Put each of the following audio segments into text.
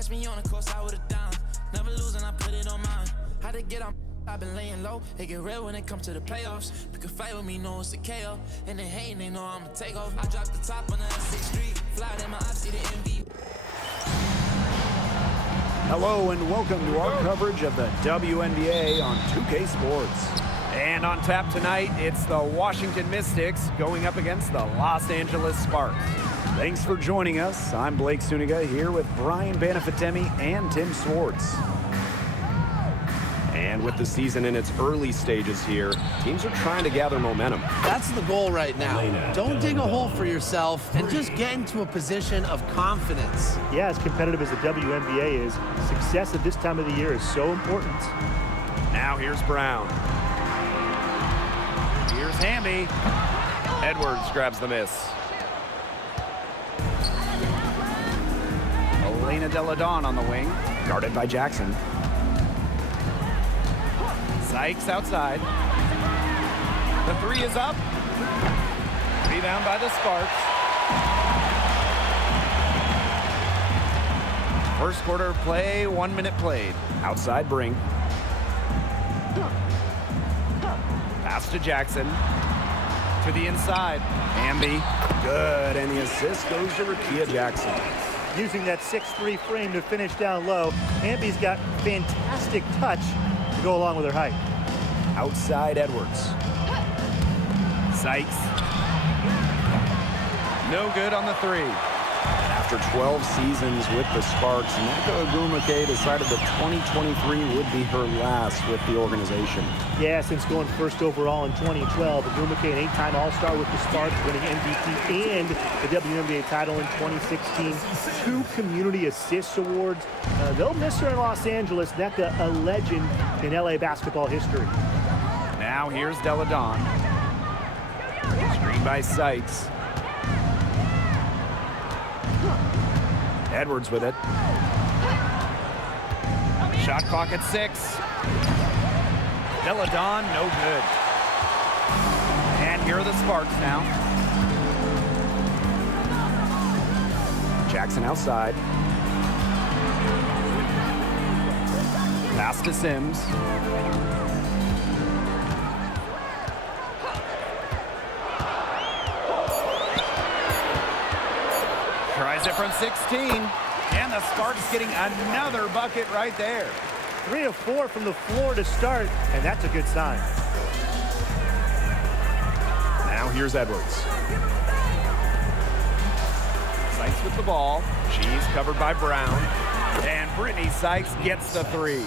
Catch me on the course, I would've down. Never losing, I put it on mine. How to get on, I've been laying low. It get real when it comes to the playoffs. You can fight with me, know it's a KO. And they hating, they know I'ma take off. I dropped the top on the S6 Street. Fly in my eyes, see the MV. Hello and welcome to our coverage of the WNBA on 2K Sports. And on tap tonight, it's the Washington Mystics going up against the Los Angeles Sparks. Thanks for joining us. I'm Blake Suniga here with Brian Banafitemi and Tim Swartz. And with the season in its early stages here, teams are trying to gather momentum. That's the goal right now. Don't dig a hole for yourself and just get into a position of confidence. Yeah, as competitive as the WNBA is, success at this time of the year is so important. Now here's Brown. Here's Hamby. Edwards grabs the miss. Elena Delle Donne on the wing, guarded by Jackson. Sykes outside. The three is up. Rebound by the Sparks. First quarter of play, 1 minute played. Outside Brink. Pass to Jackson. To the inside. Hamby. Good, and the assist goes to Rickea Jackson. Using that 6'3" frame to finish down low, Hamby's got fantastic touch to go along with her height. Outside Edwards. Sykes. No good on the three. After 12 seasons with the Sparks, Nneka Ogwumike decided that 2023 would be her last with the organization. Yeah, since going first overall in 2012, Ogwumike, an 8-time All-Star with the Sparks, winning MVP and the WNBA title in 2016. 2 Community Assists Awards. They'll miss her in Los Angeles. Nneka, a legend in LA basketball history. Now here's Delle Donne. Screen by Sykes. Edwards with it. Shot clock at 6. Delle Donne, no good. And here are the Sparks now. Jackson outside. Pass to Sims. Tries it from 16, and the Sparks getting another bucket right there. 3 of 4 from the floor to start, and that's a good sign. Now here's Edwards. Sykes with the ball. She's covered by Brown. And Brittany Sykes gets the 3.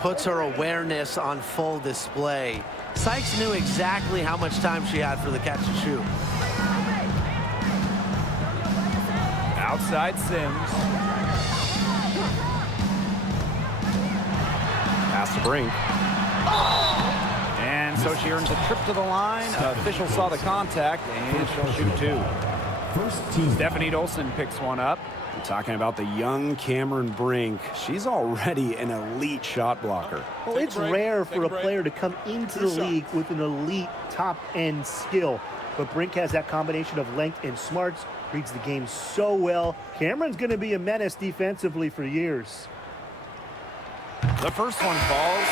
Puts her awareness on full display. Sykes knew exactly how much time she had for the catch and shoot. Outside Sims. Pass to Brink. And so she earns a trip to the line. Official saw the contact, and she'll shoot 2. Stephanie Dolson picks one up. We're talking about the young Cameron Brink. She's already an elite shot blocker. Well, it's rare for a player to come into the league with an elite top-end skill. But Brink has that combination of length and smarts, reads the game so well. Cameron's going to be a menace defensively for years. The first one falls.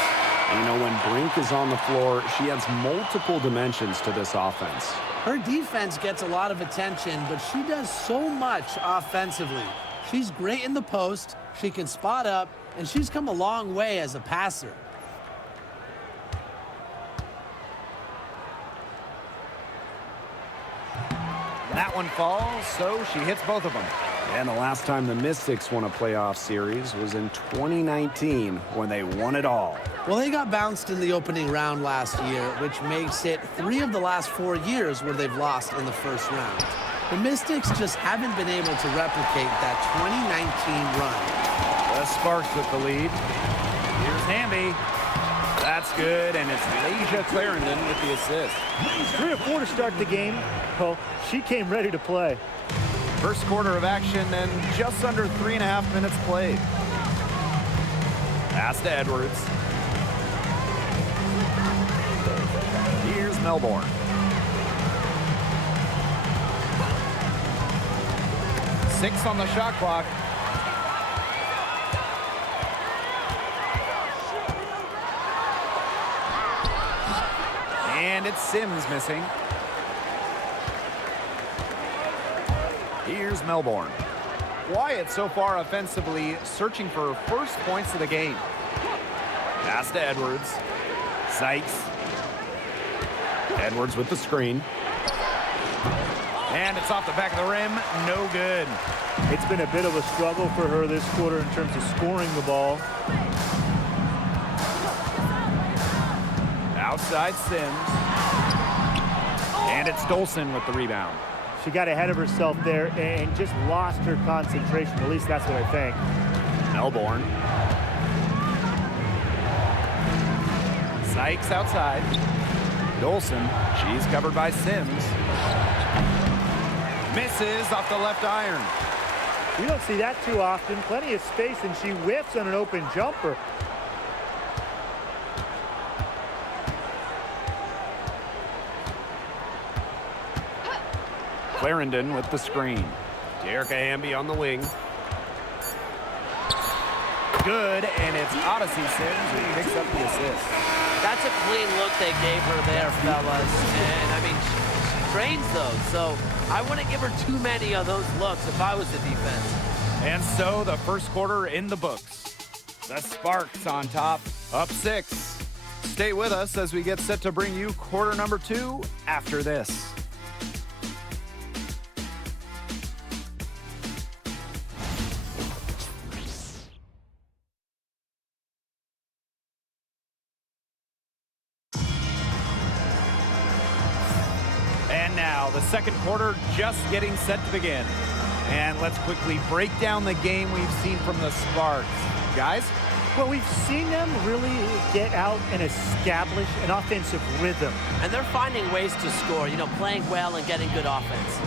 And you know, when Brink is on the floor, she adds multiple dimensions to this offense. Her defense gets a lot of attention, but she does so much offensively. She's great in the post, she can spot up, and she's come a long way as a passer. That one falls, so she hits both of them. And the last time the Mystics won a playoff series was in 2019 when they won it all. Well, they got bounced in the opening round last year, which makes it 3 of the last 4 years where they've lost in the first round. The Mystics just haven't been able to replicate that 2019 run. The Sparks with the lead. Here's Hamby. That's good, and it's Layshia Clarendon with the assist. 3 of 4 to start the game. Well, she came ready to play. First quarter of action and just under 3.5 minutes played. Pass to Edwards. Here's Melbourne. 6 on the shot clock. And it's Sims missing. Here's Melbourne. Wyatt so far offensively searching for first points of the game. Pass to Edwards. Sykes. Edwards with the screen. And it's off the back of the rim. No good. It's been a bit of a struggle for her this quarter in terms of scoring the ball. Outside Sims. And it's Dolson with the rebound. She got ahead of herself there and just lost her concentration. At least that's what I think. Melbourne. Sykes outside. Dolson. She's covered by Sims. Misses off the left iron. We don't see that too often. Plenty of space, and she whiffs on an open jumper. Clarendon with the screen. Derek Hamby on the wing. Good, and it's Odyssey Sims who picks up the assist. That's a clean look they gave her there, fellas. And, I mean, she trains those, so I wouldn't give her too many of those looks if I was the defense. And so the first quarter in the books. The Sparks on top, up 6. Stay with us as we get set to bring you quarter number 2 after this. And now the second quarter just getting set to begin. And let's quickly break down the game we've seen from the Sparks. Guys? Well, we've seen them really get out and establish an offensive rhythm. And they're finding ways to score, you know, playing well and getting good offense.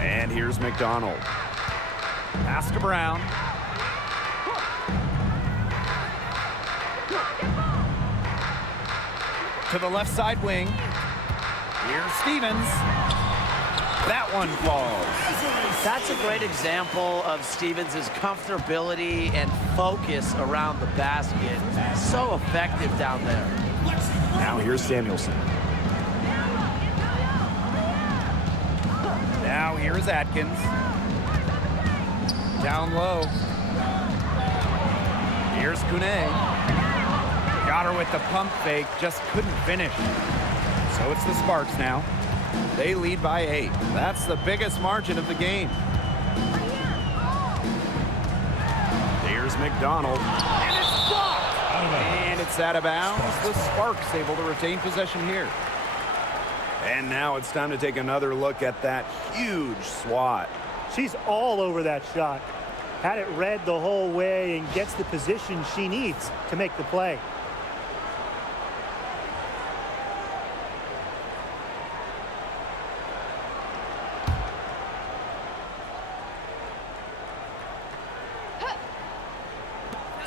And here's McDonald. Pass to Brown. To the left side wing. Here's Stevens. That one falls. That's a great example of Stevens' comfortability and focus around the basket. So effective down there. Now here's Samuelson. Now here's Atkins. Down low. Here's Kune. Got her with the pump fake, just couldn't finish. So it's the Sparks now. They lead by 8. That's the biggest margin of the game. Here's McDonald. And it's blocked! And it's out of bounds. The Sparks able to retain possession here. And now it's time to take another look at that huge swat. She's all over that shot. Had it read the whole way and gets the position she needs to make the play.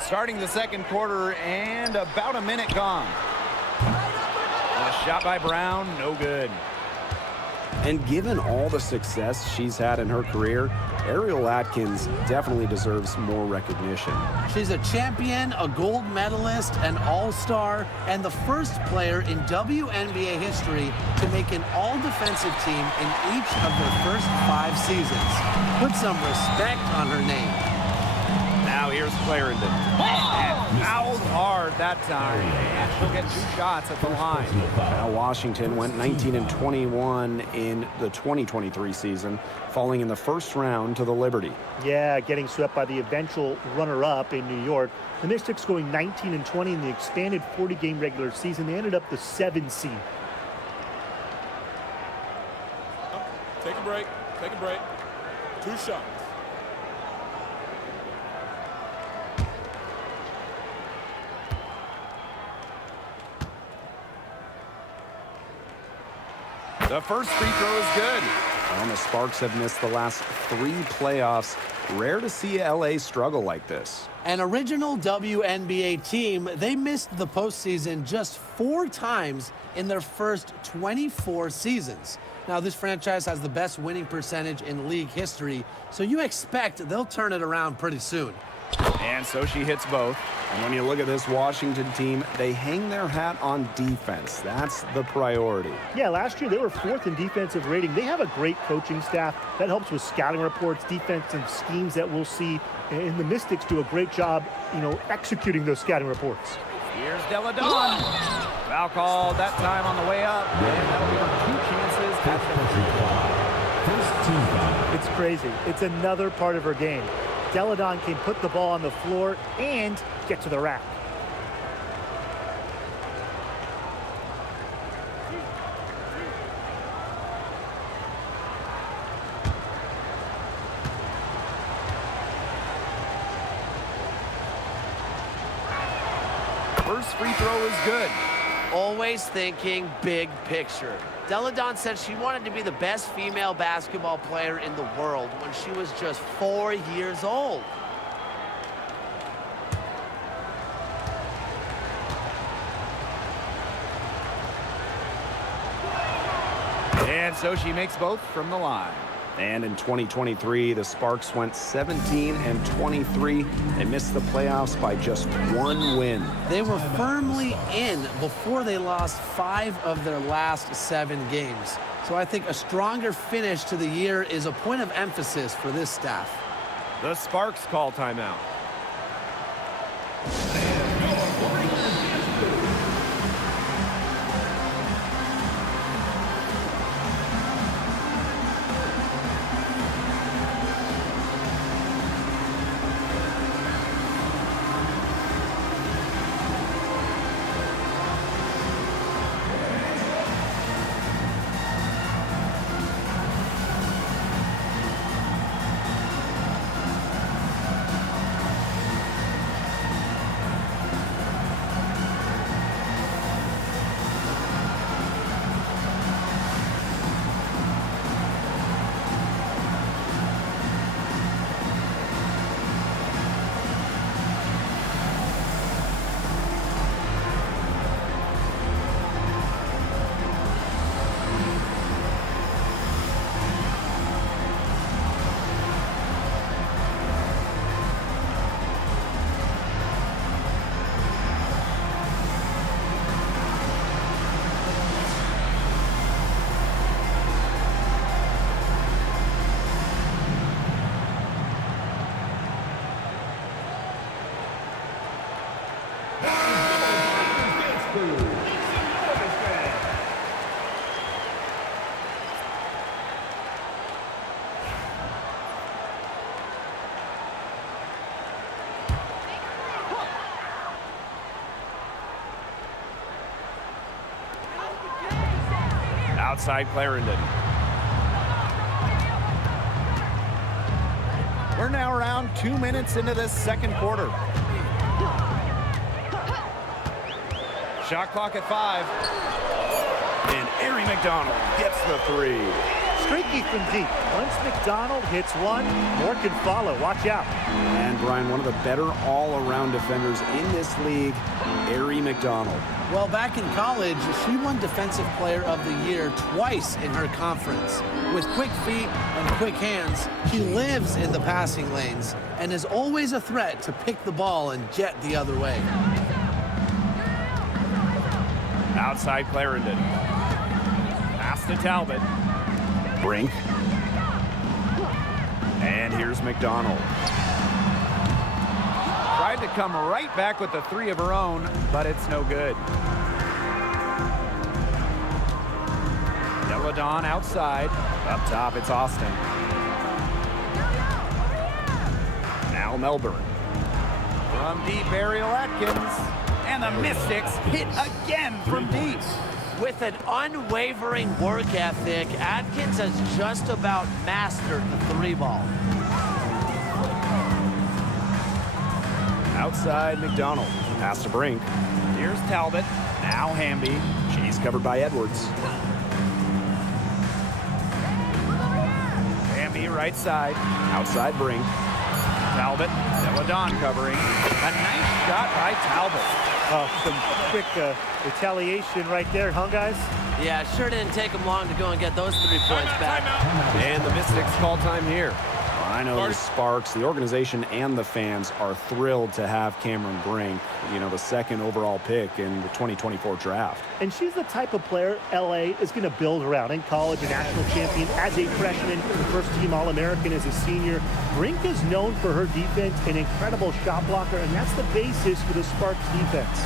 Starting the second quarter and about a minute gone. A shot by Brown, no good. And given all the success she's had in her career, Ariel Atkins definitely deserves more recognition. She's a champion, a gold medalist, an all-star, and the first player in WNBA history to make an all-defensive team in each of their first 5 seasons. Put some respect on her name. Now here's Clarendon. And fouled hard that time. And she'll get 2 shots at the line. Now Washington went 19-21 in the 2023 season, falling in the first round to the Liberty. Yeah, getting swept by the eventual runner-up in New York. The Mystics going 19-20 in the expanded 40-game regular season. They ended up the 7th seed. Take a break. Take a break. 2 shots. The first free throw is good. And the Sparks have missed the last 3 playoffs. Rare to see LA struggle like this. An original WNBA team, they missed the postseason just 4 times in their first 24 seasons. Now, this franchise has the best winning percentage in league history, so you expect they'll turn it around pretty soon. And so she hits both. And when you look at this Washington team, they hang their hat on defense. That's the priority. Yeah, last year they were 4th in defensive rating. They have a great coaching staff that helps with scouting reports, defensive schemes that we'll see. And the Mystics do a great job, executing those scouting reports. Here's Delle Donne. Foul called that time on the way up. And that'll be on 2 chances at the It's crazy. It's another part of her game. Delle Donne can put the ball on the floor and get to the rack. First free throw is good. Always thinking big picture. Delle Donne said she wanted to be the best female basketball player in the world when she was just 4 years old. And so she makes both from the line. And in 2023, the Sparks went 17-23. They missed the playoffs by just 1 win. They were firmly in before they lost 5 of their last 7 games. So I think a stronger finish to the year is a point of emphasis for this staff. The Sparks call timeout. Outside Clarendon. We're now around 2 minutes into this second quarter. Shot clock at 5. And Aari McDonald gets the 3. Streaky from deep. Once McDonald hits one, more can follow. Watch out. And Brian, one of the better all-around defenders in this league, Aari McDonald. Well, back in college, she won Defensive Player of the Year twice in her conference. With quick feet and quick hands, she lives in the passing lanes and is always a threat to pick the ball and jet the other way. Outside Clarendon. Pass to Talbot. Brink. And here's McDonald. Tried to come right back with the 3 of her own, but it's no good. Delle Donne outside. Up top, it's Austin. Now Melbourne. From deep, Ariel Atkins. And the Mystics hit again from deep. With an unwavering work ethic, Atkins has just about mastered the 3-ball. Outside McDonald. Pass to Brink. Here's Talbot. Now Hamby. She's covered by Edwards. Miami right side. Outside Brink. Talbot. Deladon covering. A nice shot by Talbot. Oh, some quick retaliation right there, huh, guys? Yeah, sure didn't take them long to go and get those 3 points back. And the Mystics call time here. I know the Sparks, the organization, and the fans are thrilled to have Cameron Brink, you know, the 2nd overall pick in the 2024 draft. And she's the type of player LA is going to build around. In college, a national champion as a freshman, first-team All-American as a senior. Brink is known for her defense, an incredible shot blocker, and that's the basis for the Sparks defense.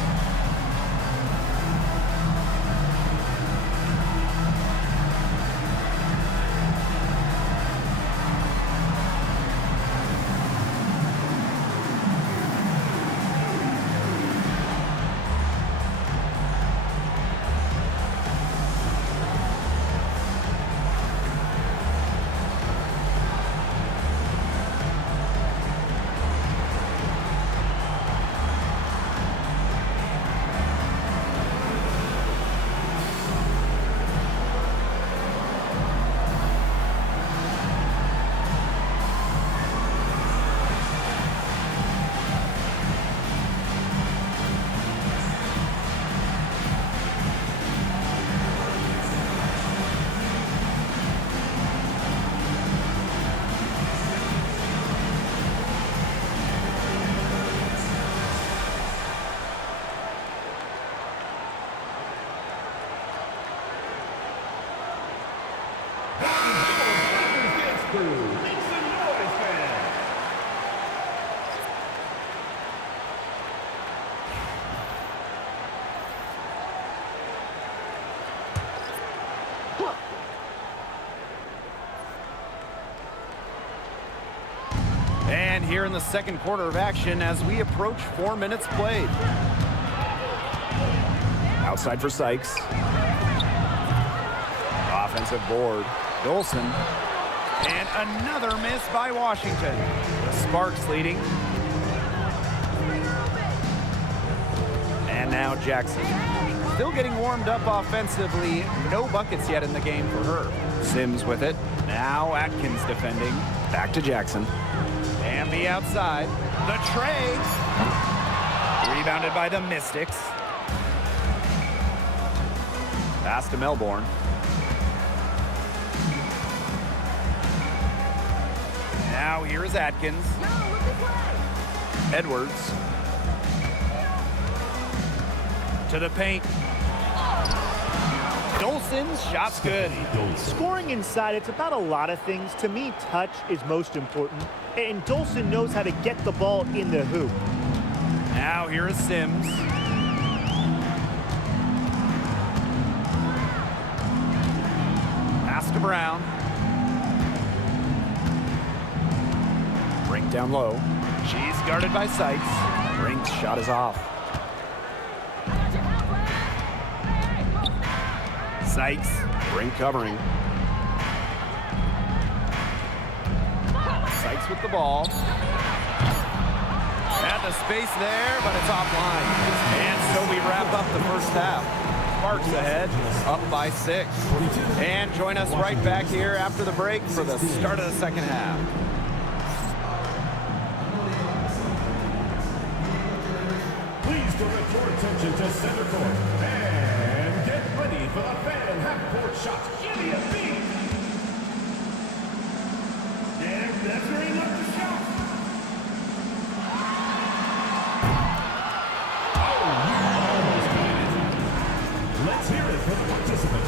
And here in the second quarter of action as we approach 4 minutes played. Outside for Sykes. Offensive board. Dolson. And another miss by Washington. The Sparks leading. And now Jackson. Still getting warmed up offensively. No buckets yet in the game for her. Sims with it. Now Atkins defending. Back to Jackson. Bambi outside. The tray. Rebounded by the Mystics. Pass to Melbourne. Now here is Atkins. Edwards. To the paint. Dolson's shot's good. Scoring inside, it's about a lot of things. To me, touch is most important. And Dolson knows how to get the ball in the hoop. Now here is Sims. Pass to Brown. Brink down low. She's guarded by Sykes. Brink's shot is off. Sykes. Brink covering. Sykes with the ball. Had the space there, but it's offline. And so we wrap up the first half. Sparks ahead, up by 6. And join us right back here after the break for the start of the second half. Please direct your attention to center court and get ready for the fan half-court shot. Give me a beat. And measuring up the shot. Oh, you almost got it. Let's hear it for the participant.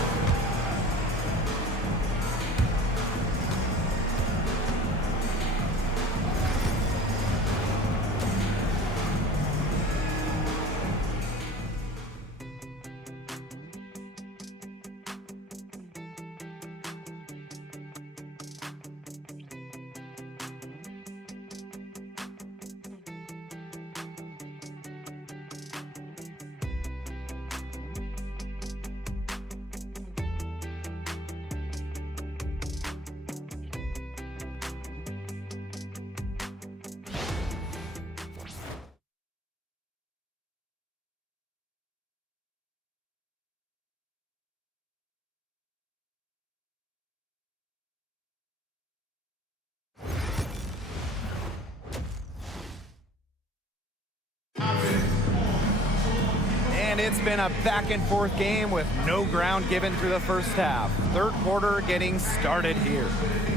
And it's been a back-and-forth game with no ground given through the first half. Third quarter getting started here.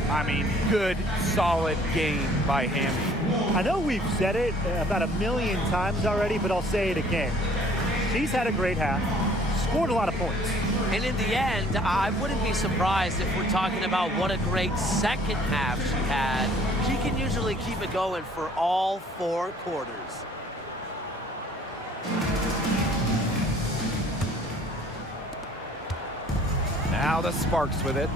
I mean, good, solid game by Hamby. I know we've said it about 1,000,000 times already, but I'll say it again. She's had a great half, scored a lot of points. And in the end, I wouldn't be surprised if we're talking about what a great second half she had. She can usually keep it going for all 4 quarters. Now the Sparks with it.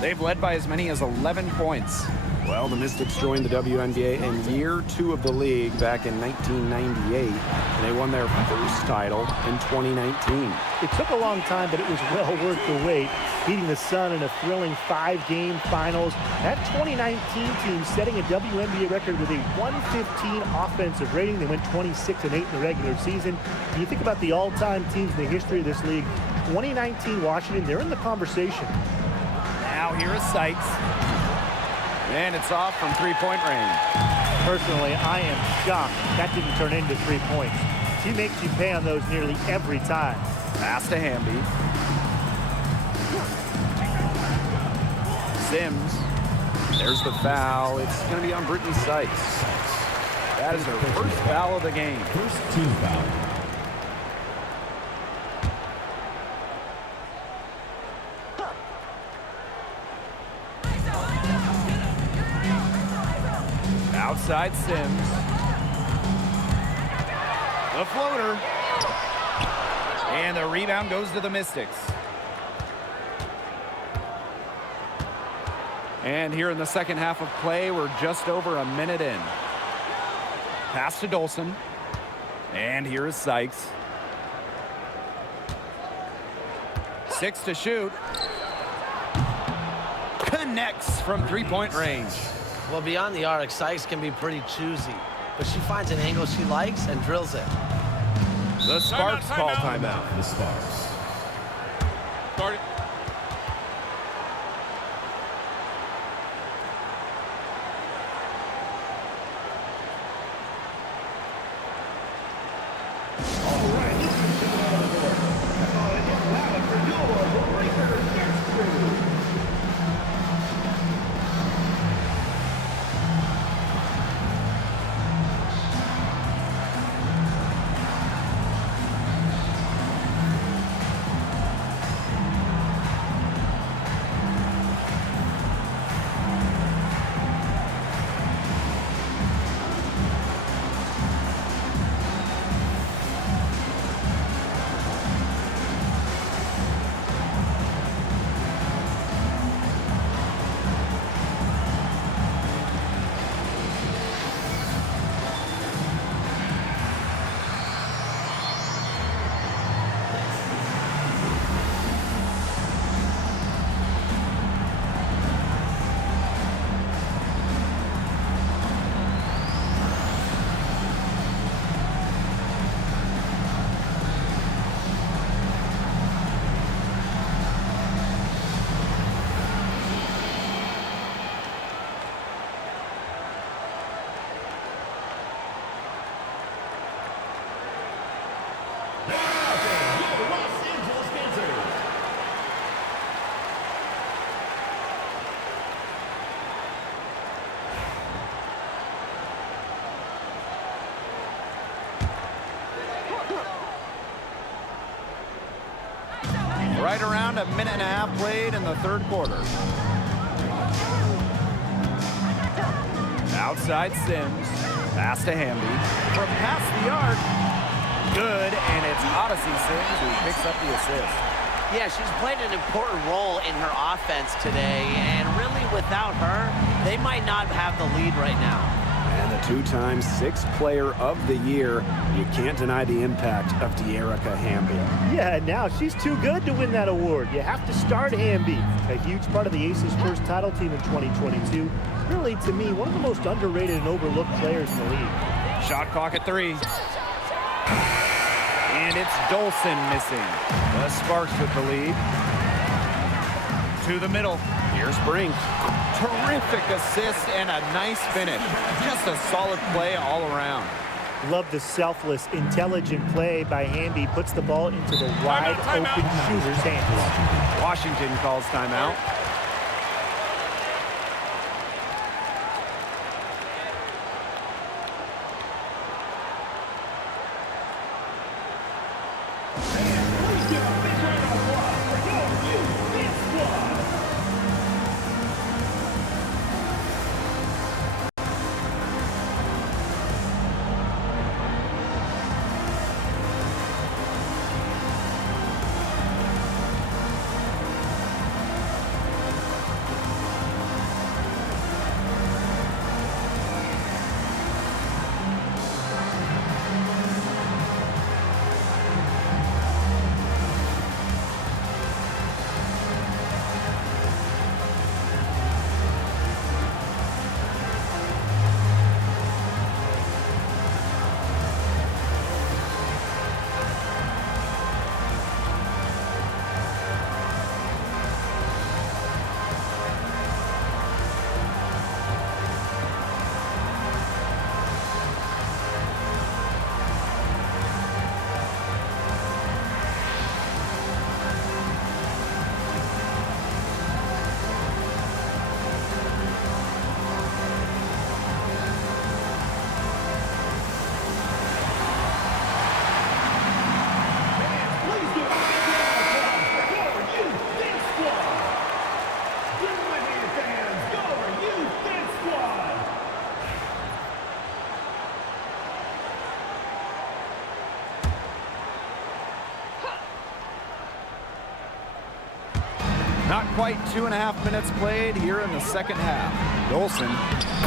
They've led by as many as 11 points. Well, the Mystics joined the WNBA in year 2 of the league back in 1998, and they won their first title in 2019. It took a long time, but it was well worth the wait, beating the Sun in a thrilling 5-game finals. That 2019 team setting a WNBA record with a 115 offensive rating. They went 26-8 in the regular season. When you think about the all-time teams in the history of this league, 2019 Washington, they're in the conversation. Now here is Sykes. And it's off from three-point range. Personally, I am shocked that didn't turn into 3 points. She makes you pay on those nearly every time. Pass to Hamby. Sims. There's the foul. It's going to be on Brittany Sykes. That is her first foul of the game. First team foul. Outside Sims. The floater. And the rebound goes to the Mystics. And here in the second half of play, we're just over a minute in. Pass to Dolson. And here is Sykes. 6 to shoot. Connects from three-point range. Well, beyond the arc, Sykes can be pretty choosy, but she finds an angle she likes and drills it. The Sparks call timeout. The Sparks. Start it. All right, this is the on the board. Come on and get loud for your Lakers next crew. Right around a minute and a half played in the third quarter. Outside Sims. Pass to Hamby. From past the arc. Good, and it's Odyssey Sims who picks up the assist. Yeah, she's played an important role in her offense today, and really without her, they might not have the lead right now. And the 2-time Sixth Player of the Year. You can't deny the impact of De'Erica Hamby. Yeah, now she's too good to win that award. You have to start Hamby, a huge part of the Aces' first title team in 2022. Really, to me, one of the most underrated and overlooked players in the league. Shot clock at 3. And it's Dolson missing. The Sparks with the lead. To the middle. Here's Brink. Terrific assist and a nice finish. Just a solid play all around. Love the selfless, intelligent play by Hamby. Puts the ball into the wide open shooter's hands. Washington calls timeout. Not quite 2.5 minutes played here in the second half. Dolson,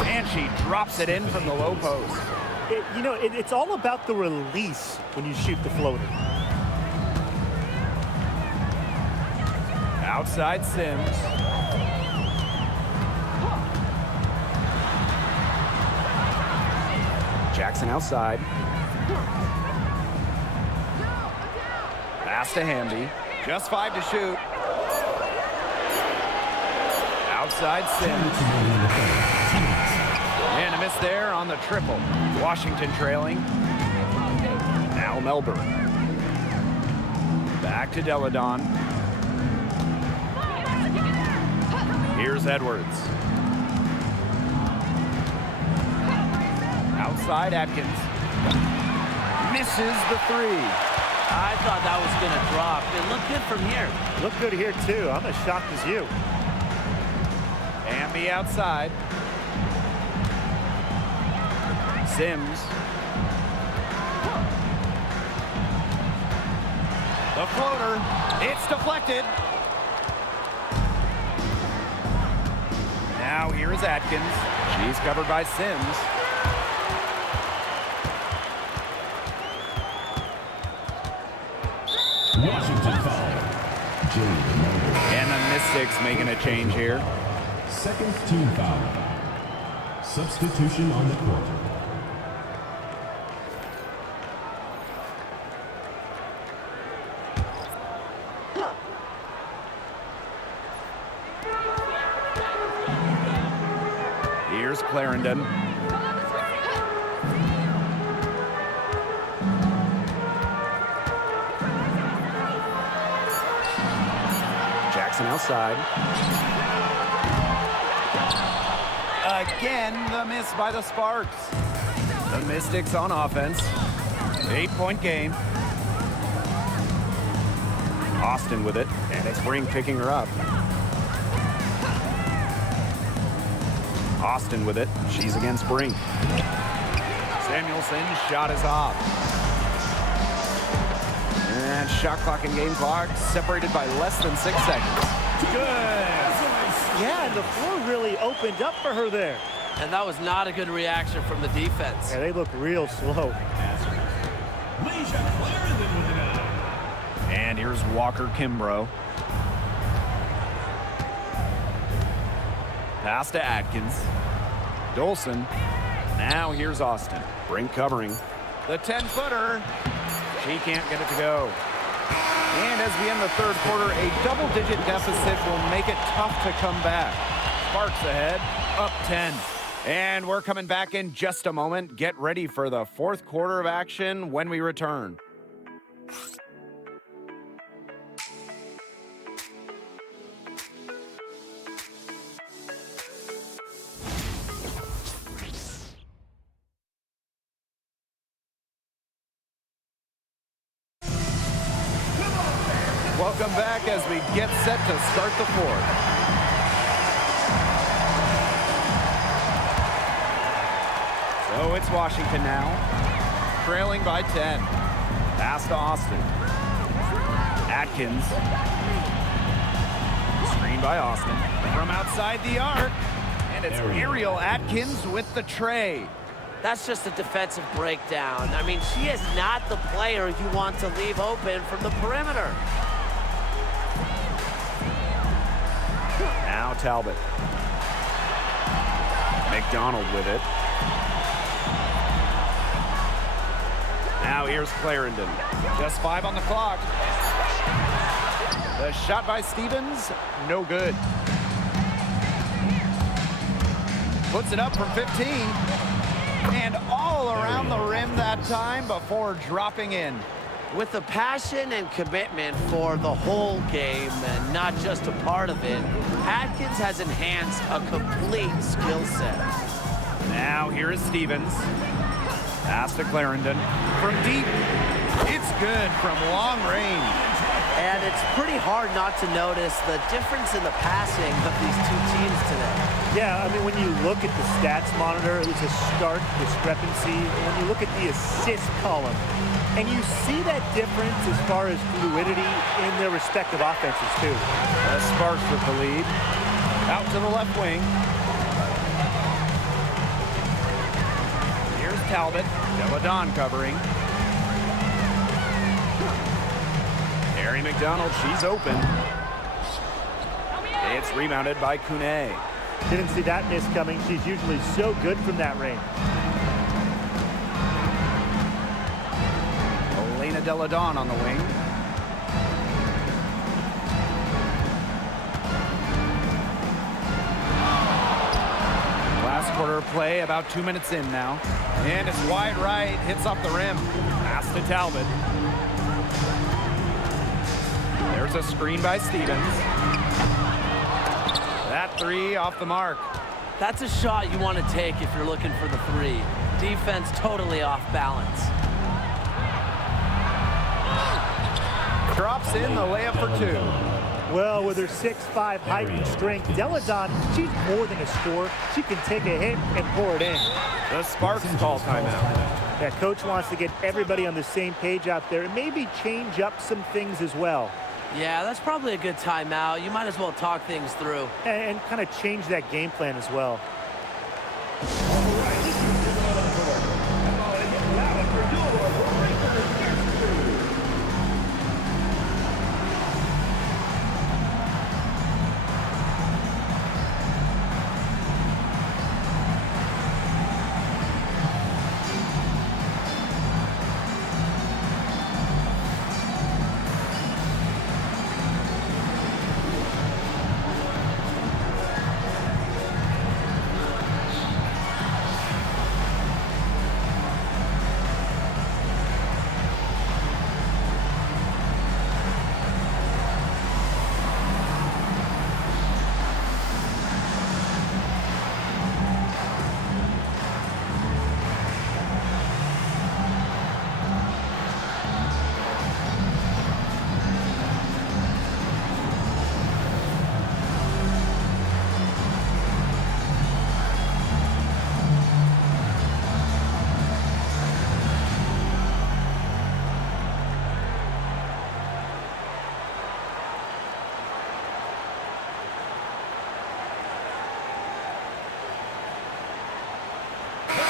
and she drops it in from the low post. It's all about the release when you shoot the floater. Outside Sims. Jackson outside. Pass to Hamby. Just 5 to shoot. Outside Sims. And a miss there on the triple. Washington trailing. Now Melbourne. Back to Deladon. Here's Edwards. Outside Atkins. Misses the three. I thought that was going to drop. It looked good from here. Looked good here, too. I'm as shocked as you. Hamby outside. Sims. The floater. It's deflected. Now here is Atkins. She's covered by Sims. Washington foul. And the Mystics making a change here. Second team foul. Substitution on the court. Here's Clarendon. Jackson outside. Again, the miss by the Sparks. The Mystics on offense. 8-point game. Austin with it, and it's Brink picking her up. Austin with it. She's against Brink. Samuelson's shot is off. And shot clock and game clock separated by less than 6 seconds. Good. Yeah, and the floor really opened up for her there. And that was not a good reaction from the defense. Yeah, they look real slow. And here's Walker Kimbrough. Pass to Atkins. Dolson. Now here's Austin. Brink covering. The 10-footer. She can't get it to go. And as we end the third quarter, a double-digit deficit will make it tough to come back. Sparks ahead, up 10. And we're coming back in just a moment. Get ready for the fourth quarter of action when we return. Welcome back as we get set to start the fourth. So it's Washington now, trailing by 10. Pass to Austin. Atkins. Screen by Austin. From outside the arc. And it's Ariel Atkins with the tray. That's just a defensive breakdown. I mean, she is not the player you want to leave open from the perimeter. Now Talbot. McDonald with it. Now here's Clarendon. Just 5 on the clock. The shot by Stevens, no good. Puts it up from 15. And all around the rim that time before dropping in. With the passion and commitment for the whole game and not just a part of it, Atkins has enhanced a complete skill set. Now here is Stevens. Pass to Clarendon. From deep, it's good from long range. And it's pretty hard not to notice the difference in the passing of these two teams today. Yeah, I mean, when you look at the stats monitor, it was a stark discrepancy. And when you look at the assist column, and you see that difference as far as fluidity in their respective offenses, too. Sparks with the lead. Out to the left wing. Here's Talbot. Deladon covering. Mary McDonald, she's open. It's rebounded by Kune. Didn't see that miss coming. She's usually so good from that range. Elena Deladon on the wing. Last quarter of play, about 2 minutes in now. And it's wide right, hits off the rim. Pass to Talbot. There's a screen by Stevens. That three off the mark. That's a shot you want to take if you're looking for the three. Defense totally off balance. Drops in the layup for 2. Well, with her 6'5" height and strength, Deladon, she's more than a scorer. She can take a hit and pour it in. The Sparks call timeout. That coach wants to get everybody on the same page out there and maybe change up some things as well. Yeah, that's probably a good timeout. You might as well talk things through. And kind of change that game plan as well.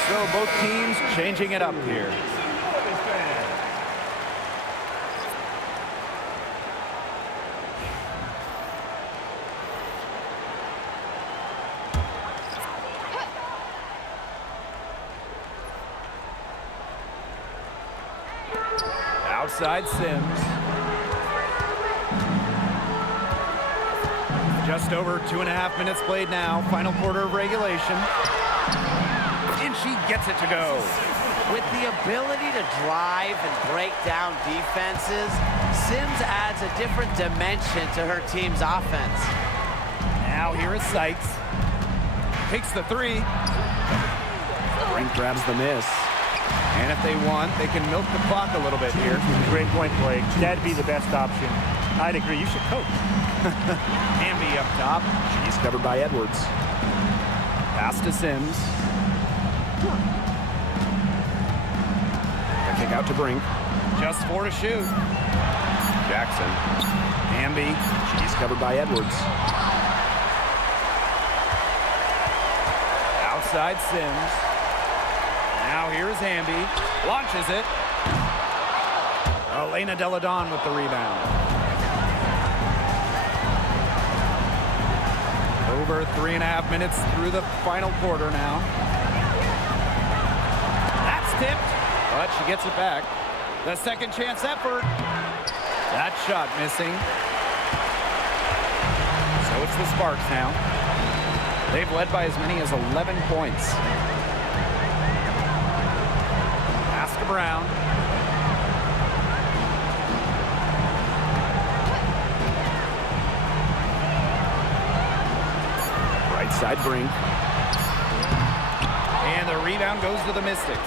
So both teams changing it up here. Outside Sims. Just over 2.5 minutes played now. Final quarter of regulation. and she gets it to go. With the ability to drive and break down defenses, Sims adds a different dimension to her team's offense. Now here is Sykes. Takes the three. Brink grabs the miss. And if they want, they can milk the clock a little bit here. Great point, Blake. That'd be the best option. I'd agree. You should coach. Hamby up top. She's covered by Edwards. Pass to Sims. A kick out to Brink. Just 4 to shoot. Jackson. Hamby. She's covered by Edwards. Outside Sims. Now here's Hamby. Launches it. Elena Delle Donne with the rebound. Over 3.5 minutes through the final quarter now. That's tipped, but she gets it back. The second chance effort. That shot missing. So it's the Sparks now. They've led by as many as 11 points. Pass to Brown. Right side Brink. And the rebound goes to the Mystics.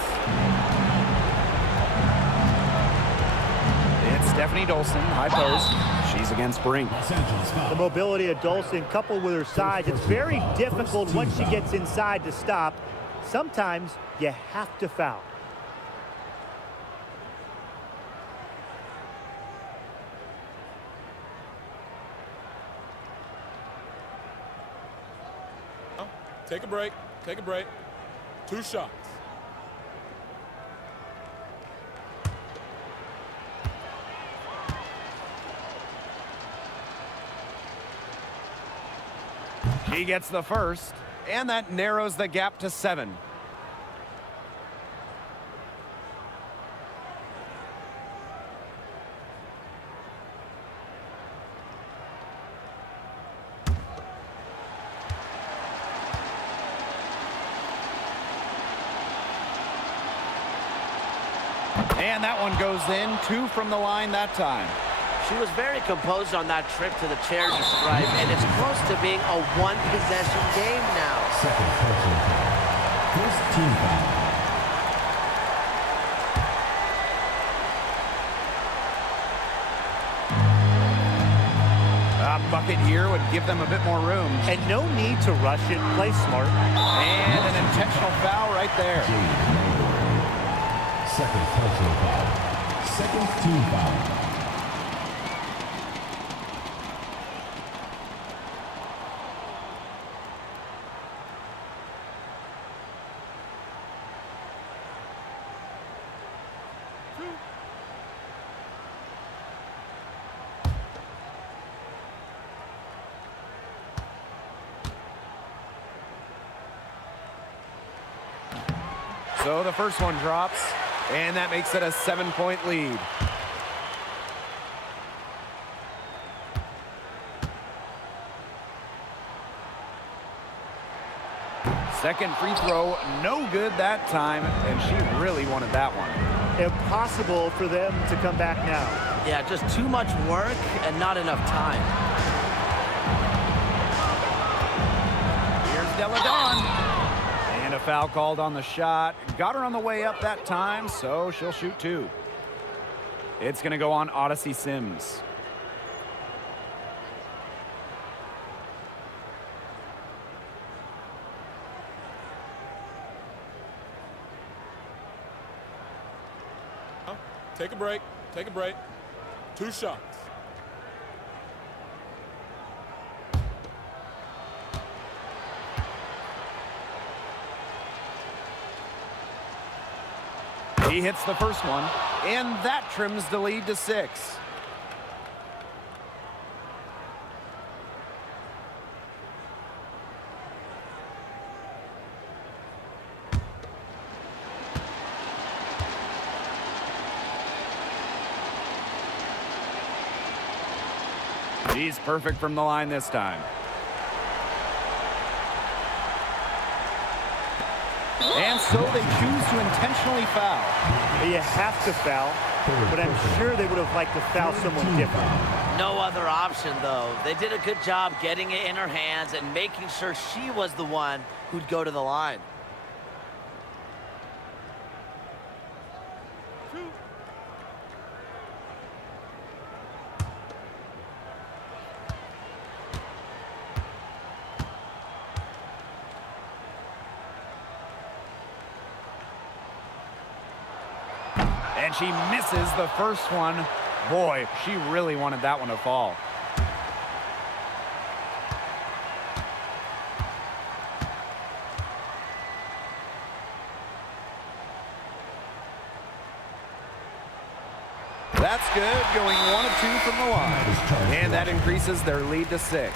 It's Stephanie Dolson, high post. She's against Brink. Los Angeles foul. The mobility of Dolson coupled with her size, it's very difficult once she gets inside to stop. Sometimes you have to foul. Take a break. Take a break. 2 shots. She gets the first, and that narrows the gap to 7. And that one goes in, 2 from the line that time. She was very composed on that trip to the charity stripe, and it's close to being a one-possession game now. Second personal foul. First team foul. A bucket here would give them a bit more room. And no need to rush it. Play smart. And an intentional foul right there. Second personal foul. Second team foul. So the first one drops, and that makes it a 7-point lead. Second free throw, no good that time, and she really wanted that one. Impossible for them to come back now. Yeah, just too much work and not enough time. Here's Delle Donne. And a foul called on the shot. Got her on the way up that time, so she'll shoot 2. It's going to go on Odyssey Sims. Take a break. Take a break. 2 shots. He hits the first one, and that trims the lead to 6. She's perfect from the line this time. And so they choose to intentionally foul. You have to foul, but I'm sure they would have liked to foul someone different. No other option, though. They did a good job getting it in her hands and making sure she was the one who'd go to the line. And she misses the first one. Boy, she really wanted that one to fall. That's good, going 1 of 2 from the line. And that increases their lead to 6.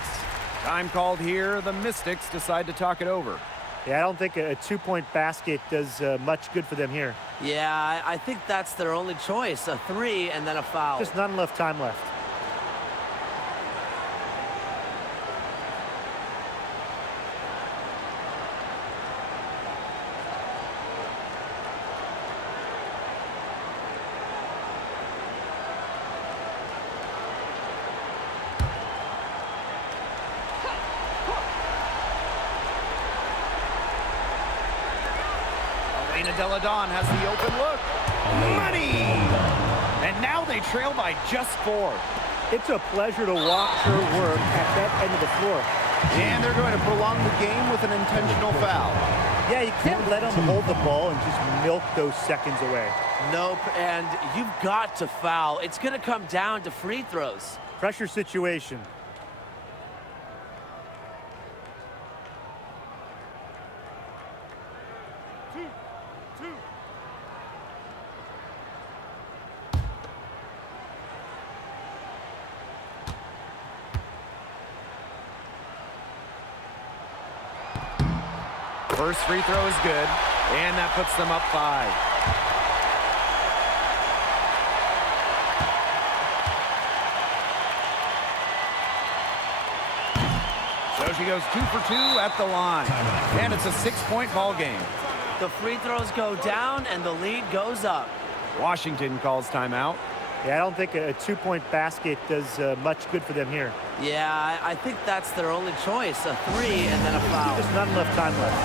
Time called here. The Mystics decide to talk it over. Yeah, I don't think a 2-point basket does much good for them here. Yeah, I think that's their only choice, a 3 and then a foul. Just not enough time left. Elena Delle Donne has the open look. Money! And now they trail by just 4. It's a pleasure to watch her work at that end of the floor. And they're going to prolong the game with an intentional foul. Yeah, you can't let them hold the ball and just milk those seconds away. Nope, and you've got to foul. It's going to come down to free throws. Pressure situation. First free throw is good, and that puts them up 5. So she goes 2 for 2 at the line, and it's a 6-point ball game. The free throws go down, and the lead goes up. Washington calls timeout. Yeah, I don't think a 2-point basket does much good for them here. Yeah, I think that's their only choice, a 3 and then a foul. Just not enough time left.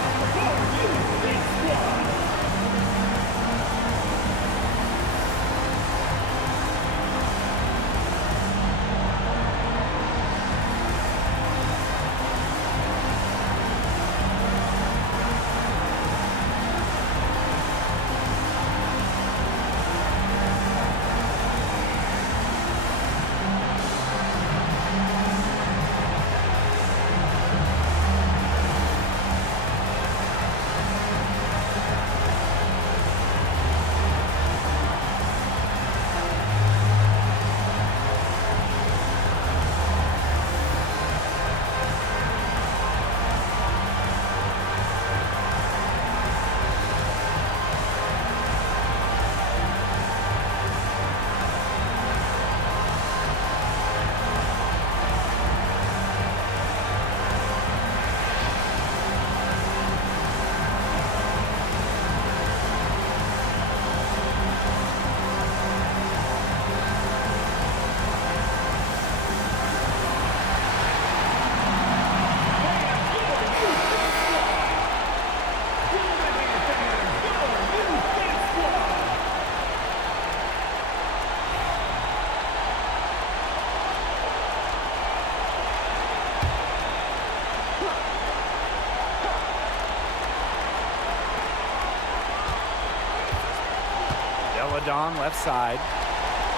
Delle Donne left side.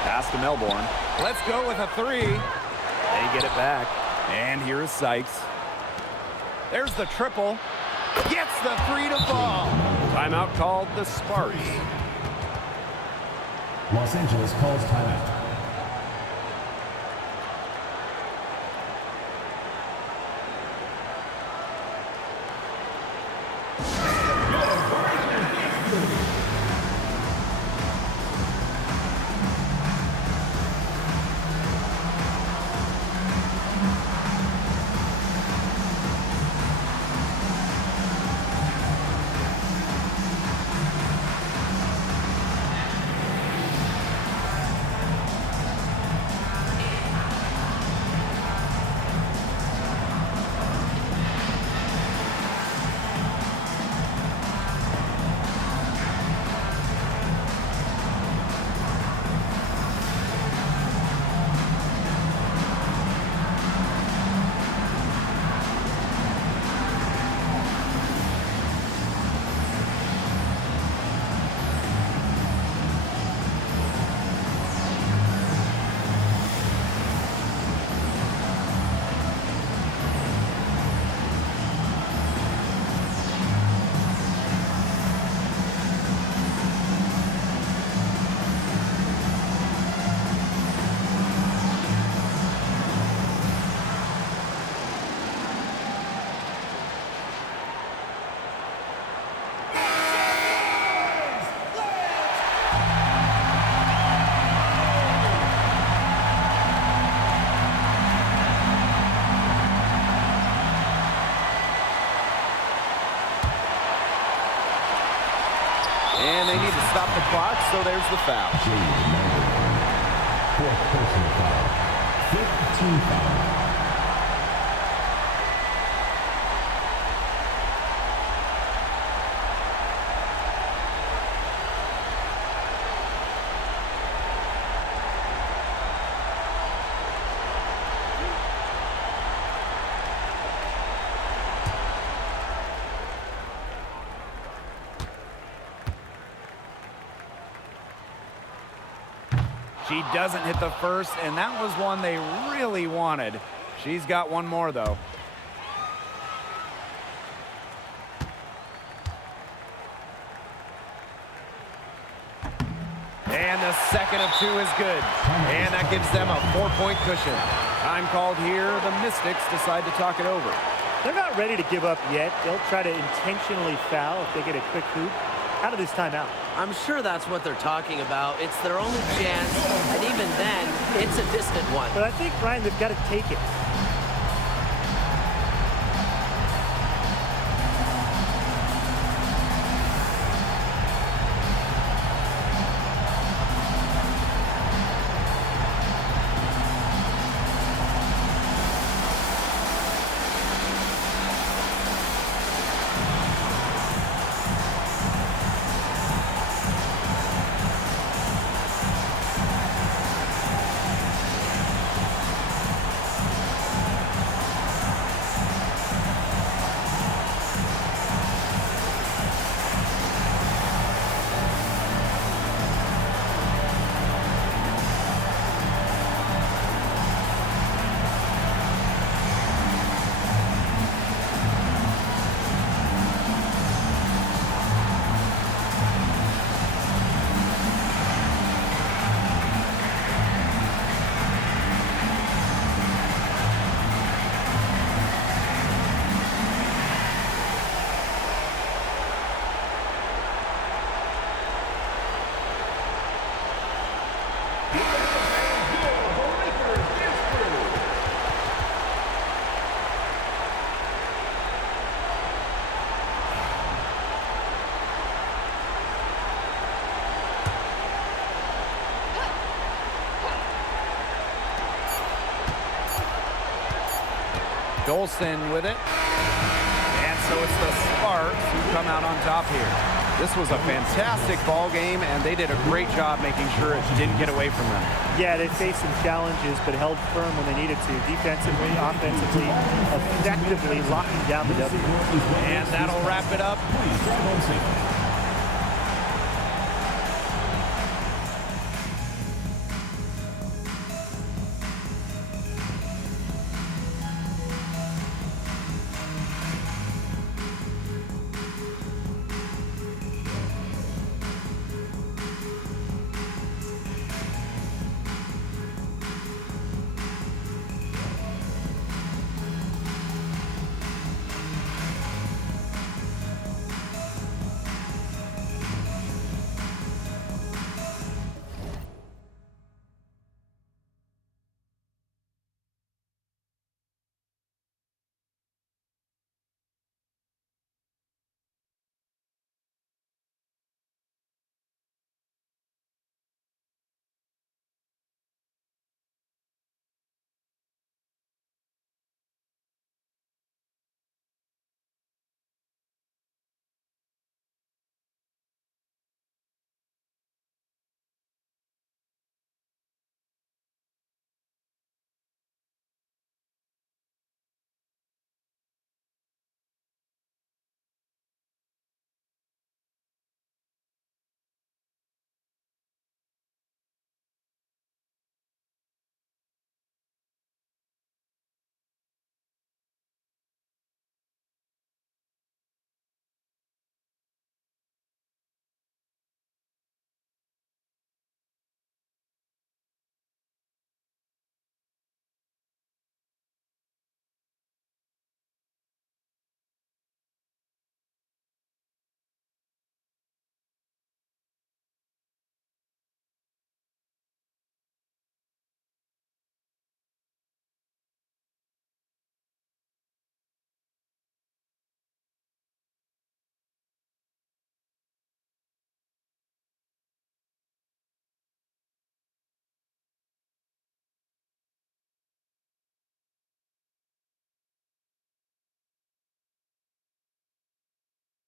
Pass to Melbourne. Let's go with a 3. They get it back. And here is Sykes. There's the triple. Gets the 3 to fall. Timeout called the Sparks. Los Angeles calls timeout. stop the clock, so there's the foul. Fourth personal foul. 15 foul. She doesn't hit the first, and that was one they really wanted. She's got one more, though. And the second of two is good. And that gives them a 4-point cushion. Time called here. The Mystics decide to talk it over. They're not ready to give up yet. They'll try to intentionally foul if they get a quick hoop out of this timeout. I'm sure that's what they're talking about. It's their only chance, and even then, it's a distant one. But I think, Ryan, they've got to take it. Dolson with it. And so it's the Sparks who come out on top here. This was a fantastic ball game, and they did a great job making sure it didn't get away from them. Yeah, they faced some challenges, but held firm when they needed to. Defensively, offensively, effectively locking down the W. And that'll wrap it up. Please drive on safety.